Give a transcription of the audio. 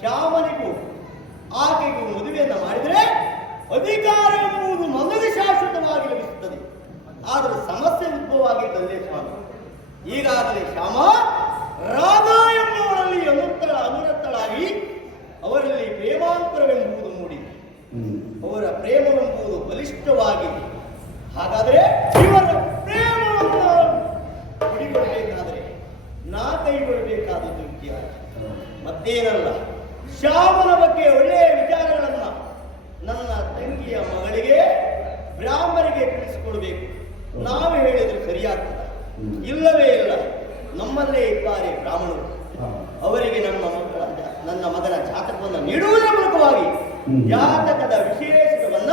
ಶ್ಯಾಮನಿಗೂ ಆಕೆಗೂ ಮದುವೆಯನ್ನು ಮಾಡಿದರೆ ಅಧಿಕಾರ ಎಂಬುದು ಮಗನಿಗೆ ಶಾಶ್ವತವಾಗಿ ಲಭಿಸುತ್ತದೆ. ಆದರೆ ಸಮಸ್ಯೆ ಉದ್ಭವವಾಗಿದ್ದಲ್ಲೇ ಸ್ವಾಮಿ, ಈಗಾಗಲೇ ಶ್ಯಾಮ ರಾಧಾ ಎಂಬುವರಲ್ಲಿ ಅನುರಕ್ತಳಾಗಿ ಅವರಲ್ಲಿ ಪ್ರೇಮಾಂತರವೆಂಬುದು ಮೂಡಿದೆ. ಅವರ ಪ್ರೇಮವೆಂಬುದು ಬಲಿಷ್ಠವಾಗಿದೆ. ಹಾಗಾದರೆ ಇವರ ಪ್ರೇಮವನ್ನು ಕುಡಿಗೊಳ್ಳಬೇಕಾದರೆ ನಾ ಕೈಗೊಳ್ಳಬೇಕಾದದ್ದು ಇತ್ಯಾದಿ ಮತ್ತೇನಲ್ಲ. ಶ್ಯಾಮನ ಬಗ್ಗೆ ಒಳ್ಳೆಯ ವಿಚಾರಗಳನ್ನ ನನ್ನ ತಂಗಿಯ ಮಗಳಿಗೆ ಬ್ರಾಹ್ಮರಿಗೆ ತಿಳಿಸಿಕೊಡಬೇಕು. ನಾವು ಹೇಳಿದ್ರೆ ಸರಿಯಾಗ್ತದೆ? ಇಲ್ಲವೇ ಇಲ್ಲ. ನಮ್ಮಲ್ಲೇ ಇದ್ದಾರೆ ಬ್ರಾಹ್ಮಣರು. ಅವರಿಗೆ ನನ್ನ ಮಗನ ಜಾತಕವನ್ನು ನೀಡುವುದರ ಮೂಲಕವಾಗಿ ಜಾತಕದ ವಿಶೇಷವನ್ನ